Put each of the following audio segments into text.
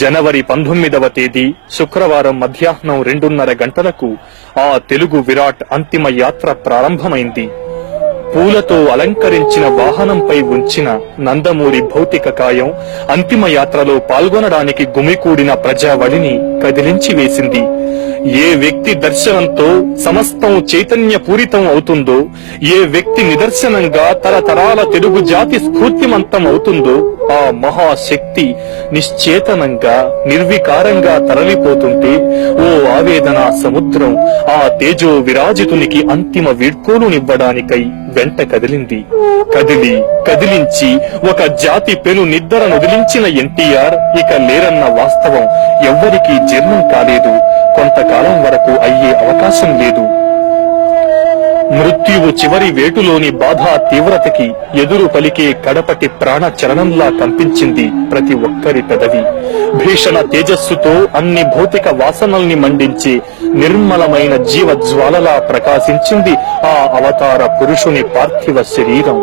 జనవరి 19వ తేదీ శుక్రవారం మధ్యాహ్నం 2:30 గంటలకు ఆ తెలుగు విరాట్ అంతిమ యాత్ర ప్రారంభమైంది. పూలతో అలంకరించిన వాహనంపై ఉంచిన నందమూరి భౌతిక కాయం అంతిమ యాత్రలో పాల్గొనడానికి గుమికూడిన ప్రజావళిని కదిలించి వేసింది. ఏ వ్యక్తి దర్శనంతో సమస్తం చైతన్య పూరితం అవుతుందో, ఏ వ్యక్తి నిదర్శనంగా తరతరాల తెలుగు జాతి స్ఫూర్తిమంతం అవుతుందో ఆ మహాశక్తి నిశ్చేతనంగా నిర్వికారంగా తరలిపోతుంటే ఓ ఆవేదన సముద్రం ఆ తేజో విరాజితునికి అంతిమ వీడ్కోలునివ్వడానికై వెంట కదిలింది. కదిలించి ఒక జాతి పెను నిద్దర నొదిలించిన ఎన్టీఆర్ ఇక లేరన్న వాస్తవం ఎవ్వరికీ జీర్ణం కాలేదు. కొంతకాలం వరకు అయ్యే అవకాశం లేదు. మృత్యువు చివరి వేటులోని బాధ తీవ్రతకి ఎదురు పలికే కడపటి ప్రాణ చలనంలా కంపించింది ప్రతి ఒక్కరి పెదవి. భీషణ తేజస్సుతో అన్ని భౌతిక వాసనల్ని మండించి నిర్మలమైన జీవజ్వాలలా ప్రకాశించింది ఆ అవతార పురుషుని పార్థివ శరీరం.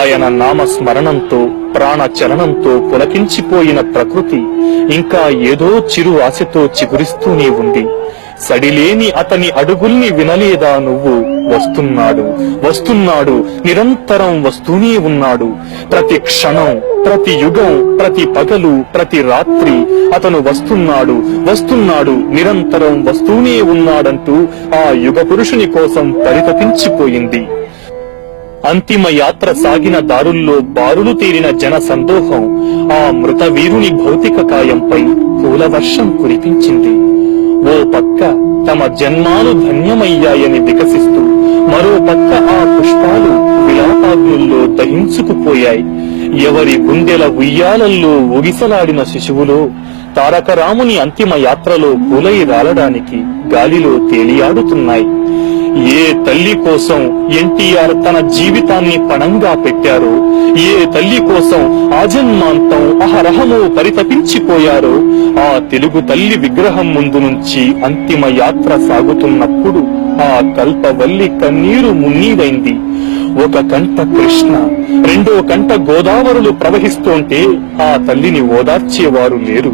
ఆయన నామస్మరణంతో ప్రాణ చలనంతో పులకించిపోయిన ప్రకృతి ఇంకా ఏదో చిరు ఆశతో చిగురిస్తూనే ఉంది. సడిలేని అతని అడుగుల్ని వినలేదా నువ్వు? వస్తున్నాడు, నిరంతరం వస్తూనే ఉన్నాడు. ప్రతి క్షణం, ప్రతి యుగం, ప్రతి పగలు, ప్రతి రాత్రి అతను వస్తున్నాడు, నిరంతరం వస్తూనే ఉన్నాడంటూ ఆ యుగ పురుషుని కోసం పరితపించిపోయింది. అంతిమ యాత్ర సాగిన దారుల్లో బారులు తీరిన జన సందోహం ఆ మృత వీరుని భౌతిక కాయంపై పూలవర్షం కురిపించింది. ఓ పక్క తమ జన్మాలు ధన్యమయ్యాయని వికసిస్తూ, మరో పక్క ఆ పుష్పాలు విలాపాగ్నుల్లో దహించుకుపోయాయి. ఎవరి గుండెల ఉయ్యాలల్లో ఒగిసలాడిన శిశువులో తారకరాముని అంతిమ యాత్రలో పూలై రాలడానికి గాలిలో తేలియాడుతున్నాయి. ఏ తల్లి కోసం ఎన్టీఆర్ తన జీవితాన్ని పణంగా పెట్టారో, ఏ తల్లి కోసం ఆజన్మాంతం అహరహము పరితపించిపోయారో ఆ తెలుగు తల్లి విగ్రహం ముందు నుంచి అంతిమ యాత్ర సాగుతున్నప్పుడు ఆ కల్పవల్లి కన్నీరు మున్నీరైంది. ఒక కంట కృష్ణ, రెండో కంట గోదావరులు ప్రవహిస్తోంటే ఆ తల్లిని ఓదార్చేవారు లేరు.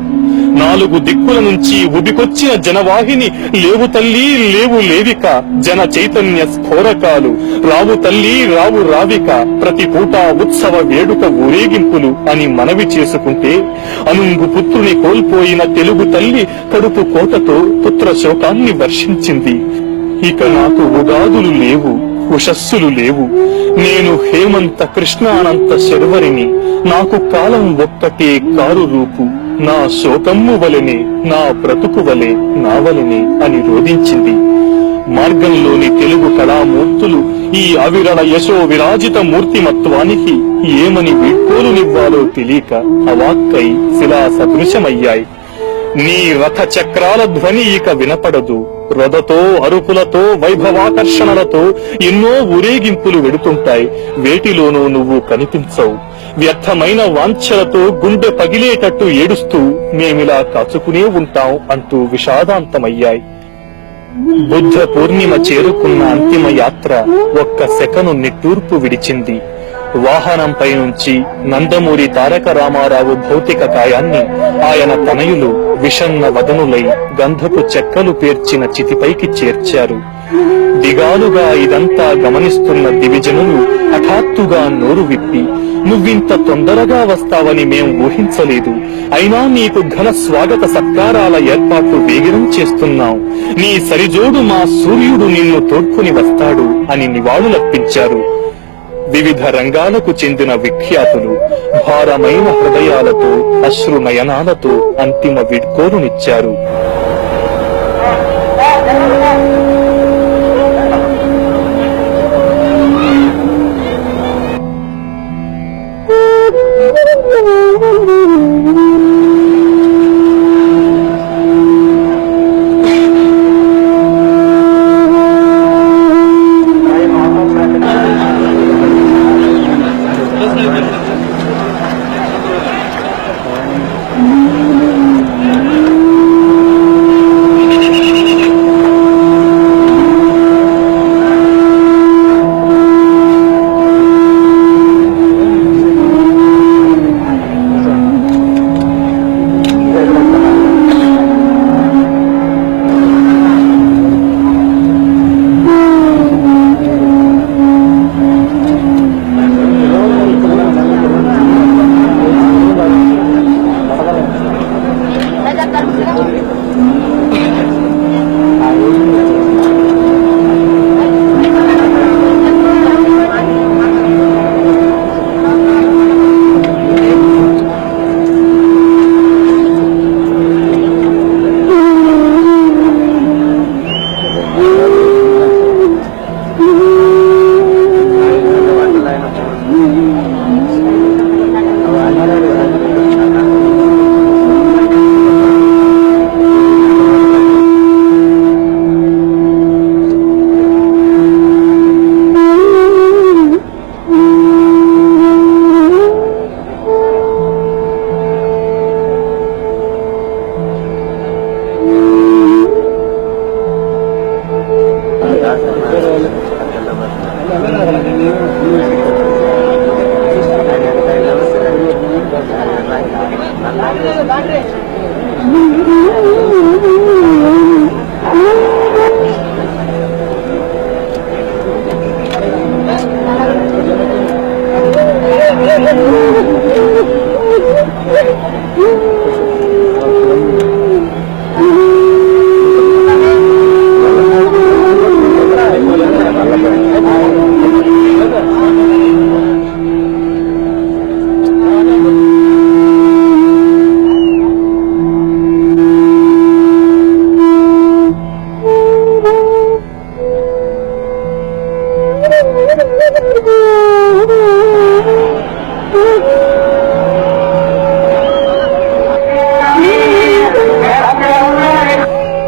4 దిక్కుల నుంచి ఉబికొచ్చిన జనవాహిని లేవు తల్లి లేవిక, జన చైతన్య స్ఫోరకాలు రావు తల్లి రావిక, ప్రతి పూట ఉత్సవ వేడుక ఊరేగింపులు అని మనవి చేసుకుంటే అనుంగు పుత్రుని కోల్పోయిన తెలుగు తల్లి కడుపు కోటతో పుత్ర శోకాన్ని వర్షించింది. ఇక నాకు ఉగాదులు లేవు, ఉషస్సులు లేవు. నేను హేమంత కృష్ణానంత శర్వరిని, నాకు కాలం ఒక్కటే కారు రూపు, నా శోకమ్ము వలెనే, నా బ్రతుకు వలె నావలెనే అని రోధించింది. మార్గంలోని తెలుగు కళామూర్తులు ఈ అవిరళ యశో విరాజిత మూర్తిమత్వానికి ఏమని వీడ్కోలునివ్వాలో తెలియక అవాక్కై శిలా సదృశమయ్యాయి. నీ రథ చక్రాల ధ్వని ఇక వినపడదు. రథతో, అరుపులతో, వైభవాకర్షణలతో ఎన్నో ఊరేగింపులు వెడుతుంటాయి. వేటిలోనూ నువ్వు కనిపించవు. వ్యర్థమైన వాంఛలతో గుండె పగిలేటట్టు ఏడుస్తూ మేమిలా కాచుకునే ఉంటాం అంటూ విషాదాంతమయ్యాయి. బుద్ధ పూర్ణిమ చేరుకున్న అంతిమ యాత్ర ఒక్క సెకను నిట్టూర్పు విడిచింది. వాహనంపై నుంచి నందమూరి తారక రామారావు భౌతిక కాయాన్ని ఆయన తనయులు విషన్న వదనులై గంధపు చెక్కలు పేర్చిన చితిపైకి చేర్చారు. దిగాలుగా ఇదంతా గమనిస్తున్న దివిజనులు హఠాత్తుగా నోరు విప్పి, నువ్వింత తొందరగా వస్తావని మేం ఊహించలేదు. అయినా నీకు ఘన స్వాగత సత్కారాల ఏర్పాట్లు వేగిరం చేస్తున్నాం. నీ సరిజోడు మా సూర్యుడు నిన్ను తోడ్కొని వస్తాడు అని నివాళులర్పించారు. వివిధ రంగాలకు చెందిన విఖ్యాతులు భారమైన హృదయాలతో, అశ్రు నయనాలతో అంతిమ వీడ్కోలునిచ్చారు.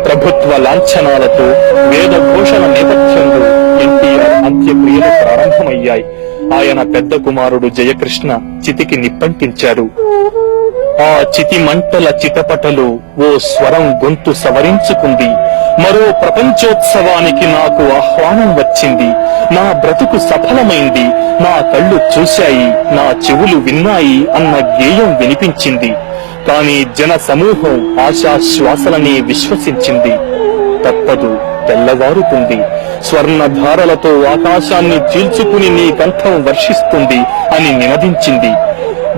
ప్రభుత్వ లాంఛనాలతో వేద ఘోషణ నేపథ్యంలో ఎన్టీఆర్ అంత్యక్రియలు ప్రారంభమయ్యాయి. ఆయన పెద్ద కుమారుడు జయకృష్ణ చితికి నిప్పంటించాడు. ఆ చితి మంటల చిటపటలు ఓ స్వరం గొంతు సవరించుకుంది. మరో ప్రపంచోత్సవానికి నాకు ఆహ్వానం వచ్చింది. నా బ్రతుకు సఫలమైంది. నా కళ్ళు చూశాయి, నా చెవులు విన్నాయి అన్న గేయం వినిపించింది. కాని జన సమూహం ఆశాశ్వాసలని విశ్వసించింది. తప్పదు, తెల్లవారుతుంది. స్వర్ణధారలతో ఆకాశాన్ని చీల్చుకుని నీ కంఠం వర్షిస్తుంది అని నినదించింది.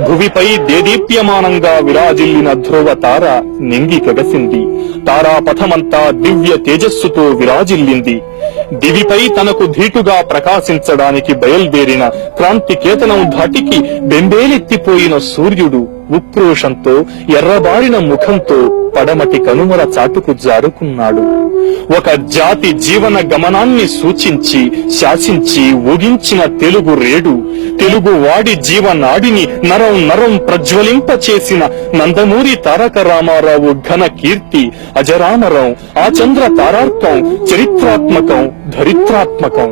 భువిపై దేదీప్యమానంగా విరాజిల్లిన ధ్రువ తార నింగి కగసింది. తారాపథమంతా దివ్య తేజస్సుతో విరాజిల్లింది. దివిపై తనకు ధీటుగా ప్రకాశించడానికి బయల్దేరిన క్రాంతికేతనం ధాటికి బెంబేలెత్తిపోయిన సూర్యుడు ఉక్రోషంతో ఎర్రబారిన ముఖంతో పడమటి కనుమల చాటుకు జారుకున్నాడు. ఒక జాతి జీవన గమనాన్ని సూచించి శాసించి ఊగించిన తెలుగు రేడు, తెలుగు వాడి జీవనాడిని నరం నరం ప్రజ్వలింపచేసిన నందమూరి తారక రామారావు ఘన కీర్తి అజరామరం. ఆ చంద్ర తారార్కం చరిత్రాత్మకం, ధరిత్రాత్మకం.